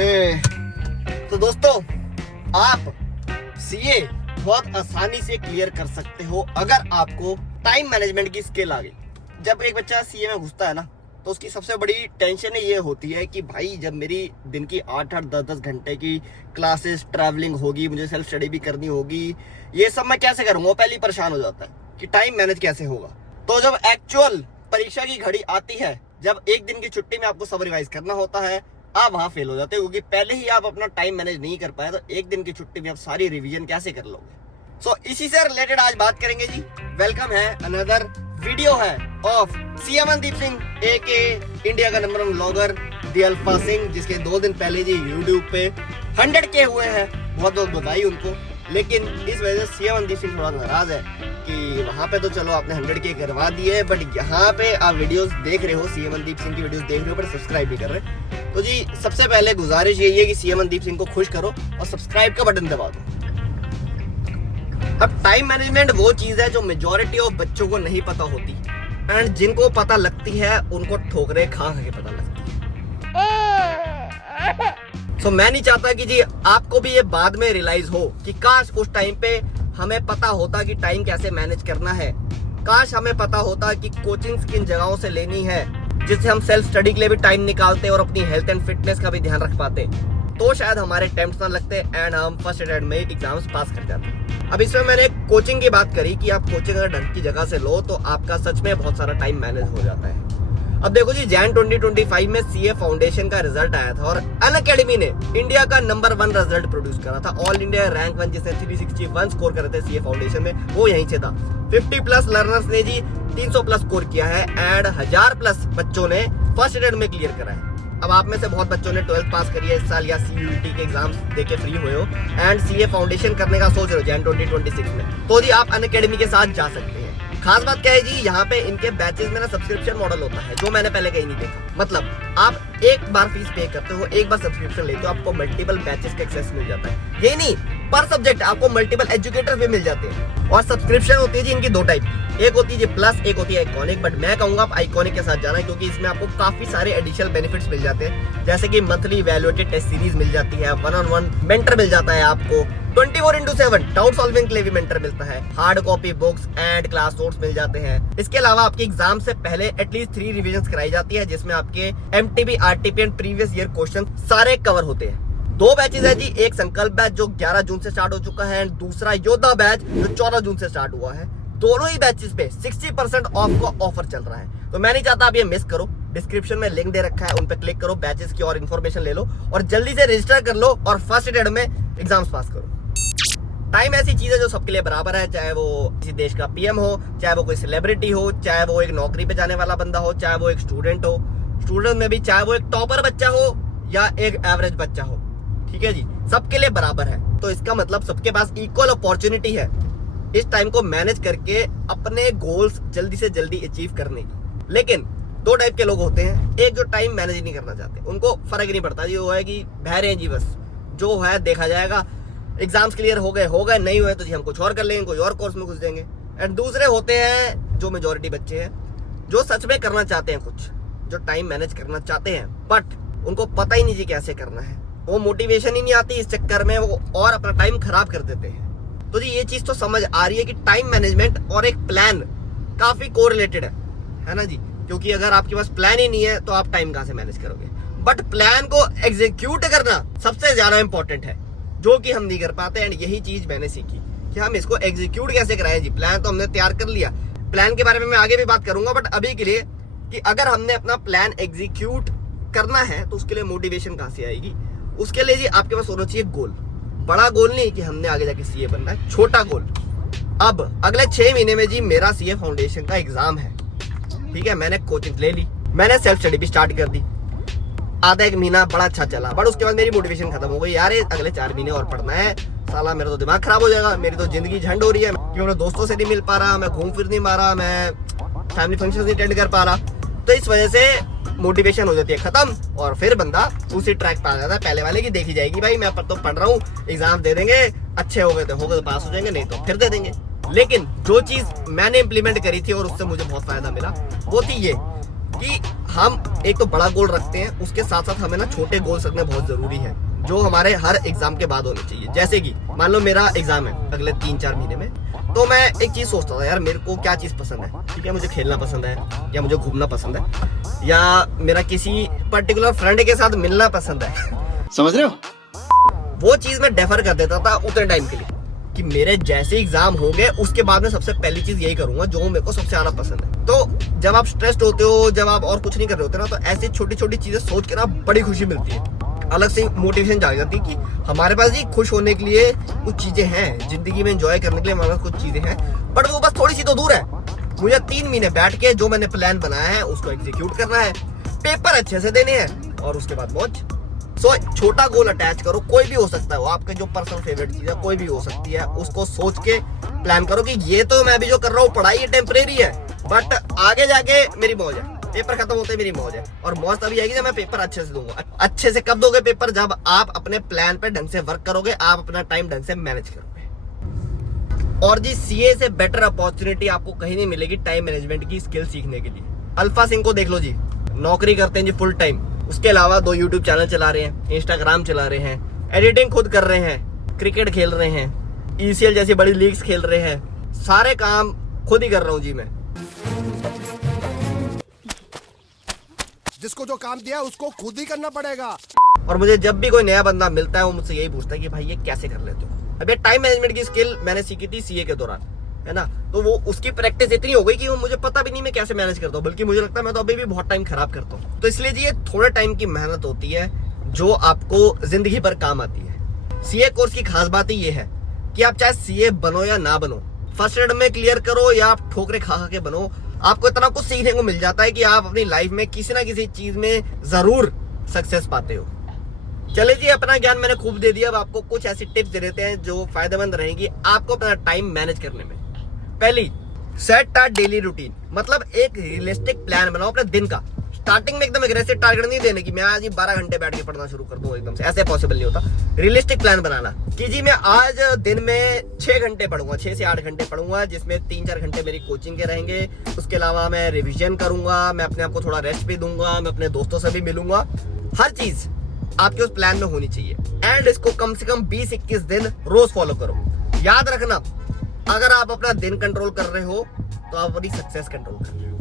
तो दोस्तों, आप सीए बहुत आसानी से क्लियर कर सकते हो अगर आपको टाइम मैनेजमेंट की स्किल आ गई। जब एक बच्चा सीए में घुसता है ना, तो उसकी सबसे बड़ी टेंशन ये होती है कि भाई जब मेरी दिन की 8-8 10-10 घंटे की क्लासेस, ट्रैवलिंग होगी, मुझे सेल्फ स्टडी भी करनी होगी, ये सब मैं कैसे करूंगा। वो पहले ही परेशान हो जाता है कि टाइम मैनेज कैसे होगा। तो जब एक्चुअल परीक्षा की घड़ी आती है, जब एक दिन की छुट्टी में आपको सब रिवाइज करना होता है, आप वहां फेल हो जाते हो क्योंकि पहले ही आप अपना टाइम मैनेज नहीं कर पाए। तो एक दिन की छुट्टी में आप सारी रिवीजन कैसे कर लोगे। सो इसी से रिलेटेड आज बात करेंगे जी। वेलकम है, अनदर वीडियो है ऑफ सी अमनदीप सिंह एके इंडिया का number 1 vlogger the Alpha Singh, जिसके 2 दिन पहले जी यूट्यूब पे 100K हुए हैं। बहुत बहुत बधाई उनको। लेकिन इस वजह से सी अमनदीप सिंह थोड़ा नाराज है कि वहां पे तो चलो आपने 100K करवा दिए, बट यहाँ पे आप वीडियोस देख रहे हो, सी अमनदीप सिंह की वीडियोस देख रहे हो, पर सब्सक्राइब नहीं कर रहे। तो जी सबसे पहले गुजारिश यही है कि सी अमनदीप सिंह को खुश करो और सब्सक्राइब का बटन दबा दो। अब टाइम मैनेजमेंट वो चीज है जो मेजॉरिटी ऑफ बच्चों को नहीं पता होती, एंड जिनको पता लगती है उनको ठोकरे खा के पता लगती है। सो मैं नहीं चाहता कि जी आपको भी ये बाद में रियलाइज हो कि काश उस टाइम पे हमें पता होता कि टाइम कैसे मैनेज करना है। काश हमें पता होता कि कोचिंग किन जगहों से लेनी है, जिससे हम सेल्फ स्टडी के लिए भी टाइम निकालते और अपनी हेल्थ एंड फिटनेस का भी ध्यान रख पाते, तो शायद हमारे अटेम्प्ट्स ना लगते एंड हम फर्स्ट अटेम्प्ट में एग्जाम्स पास कर जाते। अब इसमें मैंने कोचिंग की बात करी कि आप कोचिंग अगर ढंग की जगह से लो तो आपका सच में बहुत सारा टाइम मैनेज हो जाता है। अब देखो जी, जैन 2025 में सीए फाउंडेशन का रिजल्ट आया था और अनअकैडमी ने इंडिया का नंबर 1 रिजल्ट प्रोड्यूस करा था। ऑल इंडिया रैंक 1 जिसने 361 स्कोर करे थे सीए फाउंडेशन में, वो यहीं से था। 50+ लर्नर्स ने जी 300+ स्कोर किया है एंड 1000+ बच्चों ने फर्स्ट अटेम्प्ट में क्लियर करा है। अब आप में से बहुत बच्चों ने 12th पास करी है इस साल या सीयूईटी के एग्जाम्स देके फ्री हुए हो एंड सीए फाउंडेशन करने का सोच रहे हो जैन 2026 में, तो जी आप अनअकैडमी के साथ जा सकते हैं। खास बात क्या है जी, यहाँ पे इनके बैचेस में ना सब्सक्रिप्शन मॉडल होता है, जो मैंने पहले कहीं नहीं देखा। मतलब आप एक बार फीस पे करते हो, एक बार सब्सक्रिप्शन लेते हो, आपको मल्टीपल बैचेस का एक्सेस मिल जाता है। ये नहीं, पर सब्जेक्ट आपको मल्टीपल एजुकेटर भी मिल जाते हैं। और सब्सक्रिप्शन होती है जी इनकी 2 टाइप की, एक होती है जी प्लस, एक होती है आइकॉनिक। बट मैं कहूंगा आप आइकॉनिक के साथ जाना, क्योंकि इसमें आपको काफी सारे एडिशनल बेनिफिट्स मिल जाते हैं, जैसे कि मंथली इवैल्यूएटेड टेस्ट सीरीज मिल जाती है, 1-on-1 मेंटर मिल जाता है आपको, 24/7 डाउट सॉल्विंग के लिए भी मेंटर मिलता है, hard copy books and class notes मिल जाते हैं। इसके अलावा आपके एग्जाम से पहले एटलीस्ट 3 रिविजन्स कराई जाती है, जिसमें आपके MTB, RTP and previous year question सारे कवर होते हैं। 2 बैचेस है जी, एक संकल्प बैच जो 11 जून से स्टार्ट हो चुका है एंड दूसरा योद्धा बैच जो 14 जून से स्टार्ट हुआ है। दोनों ही बैचेस पे 60% ऑफ का ऑफर चल रहा है। तो मैं नहीं चाहता आप ये मिस करो। डिस्क्रिप्शन में लिंक दे रखा है, उन पे क्लिक करो, बैचेस की और इन्फॉर्मेशन ले लो और जल्दी से रजिस्टर कर लो और फर्स्ट अटेम्प्ट में एग्जाम्स पास करो। टाइम ऐसी चीज है जो सबके लिए बराबर है, चाहे वो किसी देश का पीएम हो, चाहे वो कोई सेलिब्रिटी हो, चाहे वो एक नौकरी पे जाने वाला बंदा हो, चाहे वो एक स्टूडेंट हो, स्टूडेंट में भी चाहे वो एक टॉपर बच्चा हो या एक एवरेज बच्चा हो, ठीक है जी, सबके लिए बराबर है। तो इसका मतलब सबके पास इक्वल अपॉर्चुनिटी है इस टाइम को मैनेज करके अपने गोल्स जल्दी से जल्दी अचीव करने की। लेकिन 2 टाइप के लोग होते हैं, एक जो टाइम मैनेज नहीं करना चाहते, उनको फर्क नहीं पड़ता जी, वो है कि बह रहे हैं जी, बस जो है देखा जाएगा, एग्जाम्स क्लियर हो गए, नहीं हुए तो जी हम कुछ और कर लेंगे, कोई और कोर्स में घुस देंगे। एंड दूसरे होते हैं जो मेजॉरिटी बच्चे हैं, जो सच में करना चाहते हैं कुछ, जो टाइम मैनेज करना चाहते हैं, बट उनको पता ही नहीं जी कैसे करना है, वो मोटिवेशन ही नहीं आती, इस चक्कर में वो और अपना टाइम खराब कर देते हैं। तो जी ये चीज तो समझ आ रही है कि टाइम मैनेजमेंट और एक प्लान काफी कोरिलेटेड है ना जी, क्योंकि अगर आपके पास प्लान ही नहीं है तो आप टाइम कहां से मैनेज करोगे। बट प्लान को एग्जीक्यूट करना सबसे ज्यादा इंपॉर्टेंट है, जो कि हम नहीं कर पाते। एंड यही चीज मैंने सीखी कि हम इसको एग्जीक्यूट कैसे कराएं जी। प्लान तो हमने तैयार कर लिया, प्लान के बारे में मैं आगे भी बात करूंगा, बट अभी के लिए कि अगर हमने अपना प्लान एग्जीक्यूट करना है तो उसके लिए मोटिवेशन कहां से आएगी। उसके लिए जी आपके पास होना चाहिए गोल। बड़ा गोल नहीं कि हमने आगे जाके सीए बनना है, छोटा गोल। अब अगले 6 महीने में जी मेरा सीए फाउंडेशन का एग्जाम है, ठीक है। मैंने कोचिंग ले ली, मैंने सेल्फ स्टडी भी स्टार्ट कर दी। आधा 1 महीना बड़ा अच्छा चला, बट उसके बाद मेरी मोटिवेशन खत्म हो गई। यार अगले 4 महीने और पढ़ना है, साला मेरा तो दिमाग खराब हो जाएगा, मेरी तो जिंदगी झंड हो रही है, क्योंकि मैं दोस्तों से नहीं मिल पा रहा, मैं घूम फिर नहीं पा रहा, मैं फैमिली फंक्शन नहीं अटेंड कर पा रहा। तो इस वजह से मोटिवेशन हो जाती है खत्म और फिर बंदा उसी ट्रैक पे आ जाता है पहले वाले की देखी जाएगी, भाई मैं तो पढ़ रहा हूँ, एग्जाम दे देंगे, अच्छे हो गए तो पास हो जाएंगे, नहीं तो फिर दे देंगे। लेकिन जो चीज मैंने इंप्लीमेंट करी थी और उससे मुझे बहुत फायदा मिला, वो थी ये कि हम एक तो बड़ा गोल रखते हैं, उसके साथ साथ हमें ना छोटे गोल्स रखने बहुत जरूरी है, जो हमारे हर एग्जाम के बाद होने चाहिए। जैसे कि मान लो मेरा एग्जाम है अगले 3-4 महीने में, तो मैं एक चीज सोचता था, यार मेरे को क्या चीज पसंद है, ठीक है, मुझे खेलना पसंद है, या मुझे घूमना पसंद है, या मेरा किसी पर्टिकुलर फ्रेंड के साथ मिलना पसंद है, समझ रहे हो? वो चीज मैं डेफर कर देता था उतने टाइम के लिए, कि मेरे जैसे एग्जाम हो गए उसके बाद में सबसे पहली चीज यही करूंगा जो मेरे को सबसे ज्यादा पसंद है। तो जब आप स्ट्रेस्ड होते हो, जब आप और कुछ नहीं कर रहे होते ना, तो ऐसी छोटी छोटी चीजें सोच के ना बड़ी खुशी मिलती है, अलग से मोटिवेशन जाग जाती है कि हमारे पास ही खुश होने के लिए कुछ चीजें हैं, जिंदगी में एंजॉय करने के लिए हमारे पास कुछ चीजें हैं, बट वो बस थोड़ी सी तो दूर है। मुझे 3 महीने बैठ के जो मैंने प्लान बनाया है उसको एग्जीक्यूट करना है, पेपर अच्छे से देने हैं और उसके बाद मौज। सो छोटा गोल अटैच करो, कोई भी हो सकता है वो, आपके जो पर्सनल फेवरेट चीज है कोई भी हो सकती है, उसको सोच के प्लान करो कि ये तो मैं अभी जो कर रहा हूँ पढ़ाई, ये टेम्परेरी है, बट आगे जाके मेरी मौज है, पेपर खत्म होते मेरी मौज है। और मौज तभी आएगी जब मैं पेपर अच्छे से दूंगा। अच्छे से कब दोगे पेपर? जब आप अपने प्लान पे ढंग से वर्क करोगे, आप अपना टाइम ढंग से मैनेज करोगे। और जी सीए से बेटर अपॉर्चुनिटी आपको कहीं नहीं मिलेगी टाइम मैनेजमेंट की स्किल सीखने के लिए। अल्फा सिंह को देख लो जी, नौकरी करते हैं जी फुल टाइम, उसके अलावा 2 यूट्यूब चैनल चला रहे हैं, इंस्टाग्राम चला रहे हैं, एडिटिंग खुद कर रहे हैं, क्रिकेट खेल रहे हैं, ईसीएल जैसी बड़ी लीग्स खेल रहे हैं, सारे काम खुद ही कर रहा हूँ जी मैं। जिसको जो काम दिया उसको खुद ही करना पड़ेगा। और मुझे जब भी कोई नया बंदा मिलता है वो मुझसे यही पूछता है कि भाई ये कैसे कर लेते हो। अब ये टाइम मैनेजमेंट की स्किल मैंने सीखी थी सीए के दौरान, है ना, तो वो उसकी प्रैक्टिस इतनी हो गई कि वो मुझे पता भी नहीं मैं कैसे मैनेज करता हूँ, बल्कि मुझे लगता है मैं तो अभी भी बहुत टाइम खराब करता हूँ। तो इसलिए जी ये थोड़े टाइम की मेहनत होती है जो आपको जिंदगी भर काम आती है। सीए कोर्स की खास बात ही ये है कि आप चाहे सीए बनो या ना बनो, फर्स्ट एड में क्लियर करो या आप ठोकरे खा खा के बनो, आपको इतना कुछ सीखने को मिल जाता है कि आप अपनी लाइफ में किसी ना किसी चीज में जरूर सक्सेस पाते हो। चले जी, अपना ज्ञान मैंने खूब दे दिया, अब आपको कुछ ऐसी टिप्स दे देते हैं जो फायदेमंद रहेंगी आपको अपना टाइम मैनेज करने में। पहली, सेट अ डेली रूटीन, मतलब एक रियलिस्टिक प्लान बनाओ अपने दिन का। स्टार्टिंग में एकदम एग्रेसिव टारगेट नहीं देने की मैं आज ही 12 घंटे बैठ के पढ़ना शुरू कर दूं एकदम से, ऐसे पॉसिबल नहीं होता। रियलिस्टिक प्लान बनाना कि जी मैं आज दिन में 6 घंटे पढ़ूंगा, 6 से 8 घंटे पढ़ूंगा, जिसमें 3-4 घंटे मेरी कोचिंग के रहेंगे, उसके अलावा मैं रिविजन करूंगा, मैं अपने आप को थोड़ा रेस्ट भी दूंगा, मैं अपने दोस्तों से भी मिलूंगा। हर चीज आपके उस प्लान में होनी चाहिए एंड इसको कम से कम 20-21 दिन रोज फॉलो करो। याद रखना, अगर आप अपना दिन कंट्रोल कर रहे हो तो आप अपनी सक्सेस कंट्रोल कर रहे हो।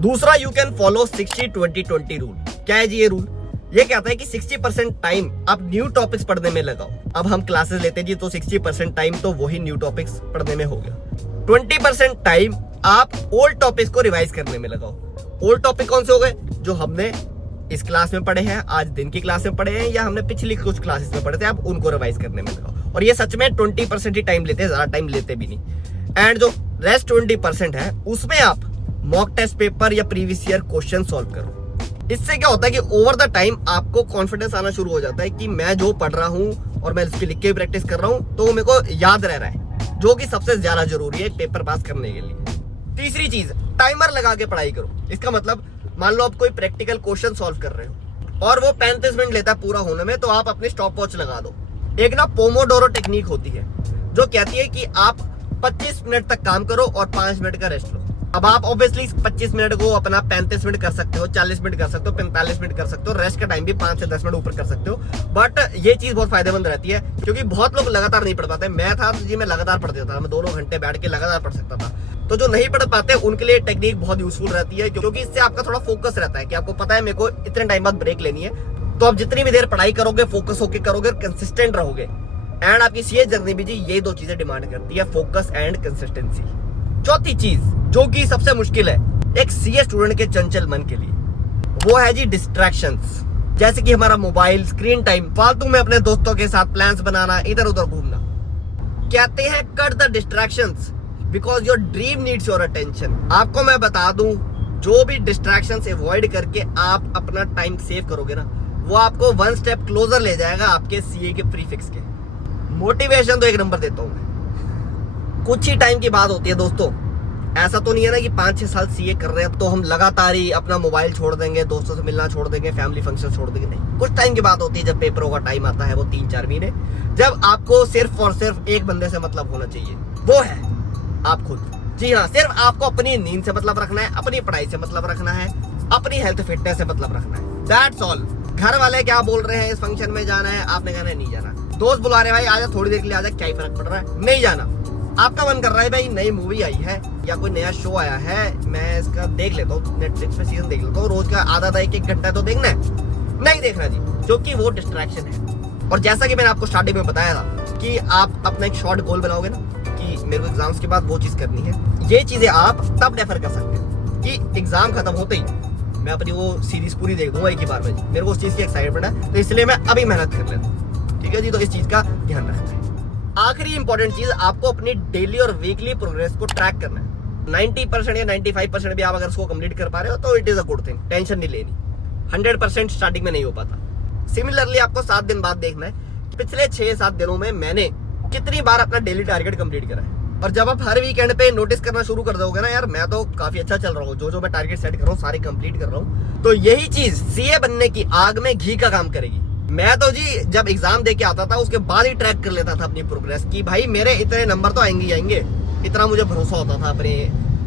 दूसरा, यू कैन फॉलो 60-20-20 रूल। क्या है जी ये रूल? ये कहता है कि 60% टाइम आप न्यू टॉपिक्स पढ़ने में लगाओ। अब हम क्लासेस लेते हैं जी, तो 60% टाइम तो वही न्यू टॉपिक्स पढ़ने में हो गया। 20% टाइम आप ओल्ड टॉपिक्स को रिवाइज करने में लगाओ। ओल्ड टॉपिक कौन से हो गए? जो हमने इस क्लास में पढ़े हैं, आज दिन की क्लास में पढ़े हैं, या हमने पिछली कुछ क्लासेस में पढ़े थे, आप उनको रिवाइज करने में लगाओ। और ये सच में 20% ही टाइम लेते हैं, ज्यादा टाइम लेते भी नहीं। एंड जो रेस्ट 20% है उसमें आप मॉक टेस्ट पेपर या प्रीवियस ईयर क्वेश्चन सॉल्व करो। इससे क्या होता है कि ओवर द टाइम आपको कॉन्फिडेंस आना शुरू हो जाता है कि मैं जो पढ़ रहा हूँ और मैं इसके लिख के प्रैक्टिस कर रहा हूँ तो वो मेरे को याद रह रहा है, जो कि सबसे ज्यादा जरूरी है पेपर पास करने के लिए। तीसरी चीज, टाइमर लगा के पढ़ाई करो। इसका मतलब मान लो आप कोई प्रैक्टिकल क्वेश्चन सॉल्व कर रहे हो और वो 35 मिनट लेता है पूरा होने में, तो आप अपनी स्टॉप वॉच लगा दो। एक ना पोमोडोरो टेक्निक होती है जो कहती है कि आप 25 मिनट तक काम करो और 5 मिनट का रेस्ट लो। अब आप ऑब्वियसली 25 मिनट को अपना 35 मिनट कर सकते हो, 40 मिनट कर सकते हो, 45 मिनट कर सकते हो, रेस्ट का टाइम भी 5 से 10 मिनट ऊपर कर सकते हो। बट ये चीज बहुत फायदेमंद रहती है क्योंकि बहुत लोग लगातार नहीं पढ़ पाते। मैं था तो जी मैं लगातार पढ़ता था, मैं 2 घंटे बैठ के लगातार पढ़ सकता था। तो जो नहीं पढ़ पाते उनके लिए टेक्निक बहुत यूजफुल रहती है क्योंकि इससे आपका थोड़ा फोकस रहता है कि आपको पता है मेरे को इतने टाइम बाद ब्रेक लेनी है। तो आप जितनी भी देर पढ़ाई करोगे फोकस होकर करोगे, कंसिस्टेंट रहोगे। एंड आपकी सीए जर्नी भी जी यही 2 चीजें डिमांड करती है, फोकस एंड कंसिस्टेंसी। चौथी चीज जो कि सबसे मुश्किल है एक सीए स्टूडेंट के चंचल मन के लिए, वो है जी डिस्ट्रैक्शंस। जैसे कि हमारा मोबाइल स्क्रीन टाइम, फालतू में अपने दोस्तों के साथ प्लान्स बनाना, इधर उधर घूमना। कहते हैं cut the distractions because your dream needs your attention. आपको मैं बता दूं, जो भी डिस्ट्रैक्शंस अवॉइड करके आप अपना टाइम सेव करोगे ना, वो आपको 1 स्टेप क्लोजर ले जाएगा आपके सीए के प्रीफिक्स के। मोटिवेशन तो 1 नंबर देता हूं मैं। कुछ ही टाइम की बात होती है दोस्तों, ऐसा तो नहीं है ना कि 5-6 साल सीए कर रहे हैं तो हम लगातार ही अपना मोबाइल छोड़ देंगे, दोस्तों से मिलना छोड़ देंगे, फैमिली फंक्शन छोड़ देंगे। नहीं, कुछ टाइम की बात होती है जब पेपरों का टाइम आता है, वो 3-4 महीने, जब आपको सिर्फ और सिर्फ एक बंदे से मतलब होना चाहिए, वो है आप खुद। जी हाँ, सिर्फ आपको अपनी नींद से मतलब रखना है, अपनी पढ़ाई से मतलब रखना है, अपनी हेल्थ फिटनेस से मतलब रखना है। That's all. घर वाले क्या बोल रहे हैं, इस फंक्शन में जाना है, आपने कहना है नहीं जाना। दोस्त बुला रहे हैं, भाई आजा थोड़ी देर के लिए आजा, क्या ही फर्क पड़ रहा है, नहीं जाना। आपका मन कर रहा है भाई नई मूवी आई है या कोई नया शो आया है, मैं इसका देख लेता हूँ, नेटफ्लिक्स पे सीजन देख लेता हूँ, रोज का आधा एक घंटा तो देखना है, नहीं देखना जी, क्योंकि वो डिस्ट्रैक्शन है। और जैसा कि मैंने आपको स्टार्टिंग में बताया था कि आप अपना एक शॉर्ट गोल बनाओगे ना कि मेरे को एग्जाम्स के बाद वो चीज करनी है, ये चीजें आप तब डेफर कर सकते हैं कि एग्जाम खत्म होते ही मैं अपनी वो सीरीज पूरी देख दूंगा एक ही बार में जी, मेरे को उस चीज की एक्साइटमेंट है, तो इसलिए मैं अभी मेहनत कर लेता हूँ। ठीक है जी, तो इस चीज का ध्यान रखना है। आखिरी इंपॉर्टेंट चीज, आपको अपनी डेली और वीकली प्रोग्रेस को ट्रैक करना है। 90% या 95% भी आप अगर उसको कंप्लीट कर पा रहे हो तो it is a good thing, tension नहीं लेनी। 100% स्टार्टिंग में नहीं हो पाता। सिमिलरली आपको 7 दिन बाद देखना है पिछले 6-7 दिनों में मैंने कितनी बार अपना डेली टारगेट कंप्लीट करा है। और जब आप हर वीकेंड पे नोटिस करना शुरू कर दोगे ना, यार मैं तो काफी अच्छा चल रहा हूँ, जो मैं टारगेट सेट कर रहा हूँ सारे कंप्लीट कर रहा हूँ, तो यही चीज सीए बनने की आग में घी का काम करेगी। मैं तो जी जब एग्जाम दे के आता था उसके बाद ही ट्रैक कर लेता था अपनी प्रोग्रेस की, भाई मेरे इतने नंबर तो आएंगे ही आएंगे, इतना मुझे भरोसा होता था अपने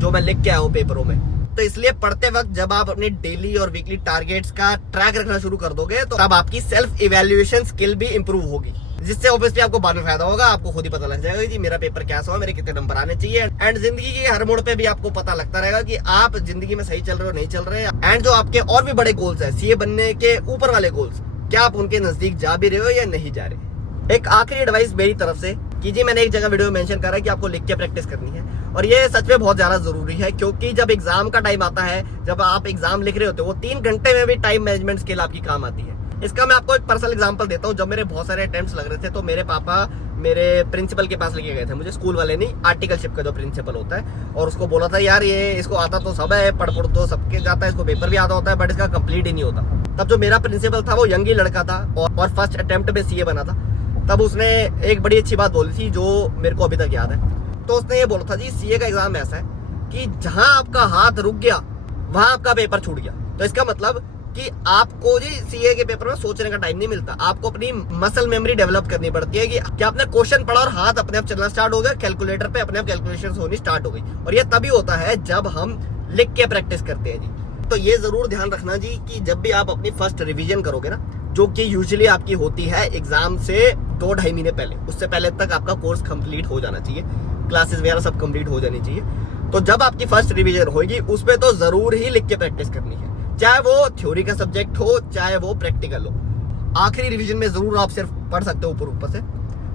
जो मैं लिख के आया हूँ पेपरों में। तो इसलिए पढ़ते वक्त जब आप अपने डेली और वीकली टारगेट्स का ट्रैक रखना शुरू कर दोगे तो तब आपकी सेल्फ इवैल्यूएशन स्किल भी इंप्रूव होगी, जिससे ऑब्वियसली आपको बाद में फायदा होगा। आपको खुद ही पता लग जाएगा कि मेरा पेपर कैसा हुआ, मेरे कितने नंबर आने चाहिए। एंड जिंदगी के हर मोड़ पे भी आपको पता लगता रहेगा कि आप जिंदगी में सही चल रहे हो नहीं चल रहे। एंड जो आपके और भी बड़े गोल्स है, सीए बनने के ऊपर वाले गोल्स, क्या आप उनके नजदीक जा भी रहे हो या नहीं जा रहे। एक आखिरी एडवाइस मेरी तरफ से कि जी मैंने एक जगह वीडियो में मेंशन करा है कि आपको लिख के प्रैक्टिस करनी है, और ये सच में बहुत ज्यादा जरूरी है, क्योंकि जब एग्जाम का टाइम आता है, जब आप एग्जाम लिख रहे होते हो, वो 3 घंटे में भी टाइम मैनेजमेंट स्किल आपकी काम आती है। इसका मैं आपको एक पर्सनल एग्जांपल देता हूँ। जब मेरे बहुत सारे अटेम्प्ट्स लग रहे थे तो मेरे पापा मेरे प्रिंसिपल के पास लेके गए थे मुझे, स्कूल वाले नहीं, आर्टिकलशिप का जो प्रिंसिपल होता है, और उसको बोला था यार ये इसको आता तो सब है, पढ़ तो सबके जाता है, इसको पेपर भी आता होता है, बट इसका कंप्लीट ही नहीं होता। तब जो मेरा प्रिंसिपल था वो यंग ही लड़का था और फर्स्ट अटेम्प्ट में सीए बना था। तब उसने एक बड़ी अच्छी बात बोली थी जो मेरे को अभी तक याद है। तो उसने ये बोला था जी सीए का एग्जाम ऐसा है कि जहां आपका हाथ रुक गया वहां आपका पेपर छूट गया। तो इसका मतलब कि आपको जी सीए के पेपर में सोचने का टाइम नहीं मिलता, आपको अपनी मसल मेमोरी डेवलप करनी पड़ती है कि क्या आपने क्वेश्चन पढ़ा और हाथ अपने आप चलना स्टार्ट हो गया, कैलकुलेटर पे अपने आप कैलकुलेशंस होनी स्टार्ट हो गई। और ये तभी होता है जब हम लिख के प्रैक्टिस करते हैं जी। तो ये जरूर ध्यान रखना जी कि जब भी आप अपनी फर्स्ट रिवीजन करोगे ना, जो कि यूजुअली आपकी होती है एग्जाम से 2-2.5 महीने पहले, उससे पहले तक आपका कोर्स कंप्लीट हो जाना चाहिए, क्लासेस वगैरह सब कंप्लीट हो जानी चाहिए। तो जब आपकी फर्स्ट रिवीजन होगी उसमें तो जरूर ही लिख के प्रैक्टिस करनी है, चाहे वो थ्योरी का सब्जेक्ट हो चाहे वो प्रैक्टिकल हो। आखिरी रिवीजन में जरूर आप सिर्फ पढ़ सकते हो ऊपर से,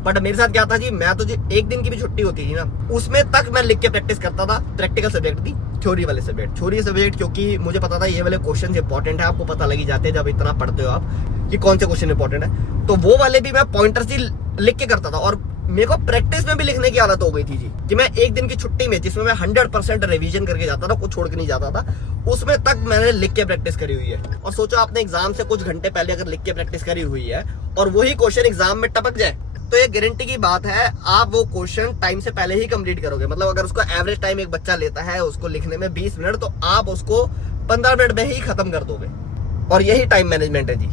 बट मेरे साथ क्या था जी, मैं तो जी एक दिन की भी छुट्टी होती थी ना, उसमें तक मैं लिख के प्रैक्टिस करता था प्रैक्टिकल सब्जेक्ट की, थ्योरी वाले सब्जेक्ट, थ्योरी सब्जेक्ट, क्योंकि मुझे पता था ये वाले क्वेश्चन इंपॉर्टेंट है, आपको पता लगी जाते हैं जब इतना पढ़ते हो आप कि कौन से क्वेश्चन इंपॉर्टेंट है। तो वो वाले भी मैं पॉइंटर्स ही लिख के करता था, और मेरे को प्रैक्टिस में भी लिखने की आदत हो गई थी जी, कि मैं एक दिन की छुट्टी में जिसमें मैं 100% रिवीजन करके जाता था, कुछ छोड़ के नहीं जाता था, उसमें तक मैंने लिख के प्रैक्टिस करी हुई है। और सोचो आपने एग्जाम से कुछ घंटे पहले अगर लिख के प्रैक्टिस करी हुई है और वही क्वेश्चन एग्जाम में टपक जाए, तो ये गारंटी की बात है आप वो क्वेश्चन टाइम से पहले ही कंप्लीट करोगे। मतलब अगर उसको एवरेज टाइम एक बच्चा लेता है उसको लिखने में 20 मिनट, तो आप उसको 15 मिनट में ही खत्म कर दोगे। और यही टाइम मैनेजमेंट है जी।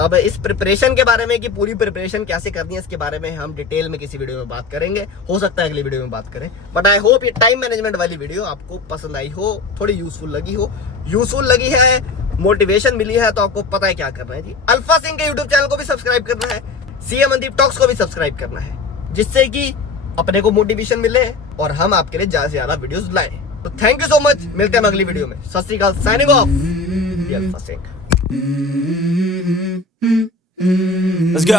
अब इस प्रिपरेशन के बारे में कि पूरी प्रिपरेशन कैसे करनी है, इसके बारे में हम डिटेल में किसी वीडियो में बात करेंगे, हो सकता है अगली वीडियो में बात करें। बट आई होप ये टाइम मैनेजमेंट वाली वीडियो आपको पसंद आई हो, थोड़ी यूजफुल लगी है, मोटिवेशन मिली है, तो आपको पता है क्या करना है जी। अल्फा सिंह के यूट्यूब चैनल को भी सब्सक्राइब करना है, सीए मनदीप टॉक्स को भी सब्सक्राइब करना है, जिससे कि अपने को मोटिवेशन मिले और हम आपके लिए ज्यादा से ज्यादा वीडियोस लाएं। तो थैंक यू सो मच, मिलते हैं अगली वीडियो में। सत श्री अकाल, signing off, alpha Singh. Let's go.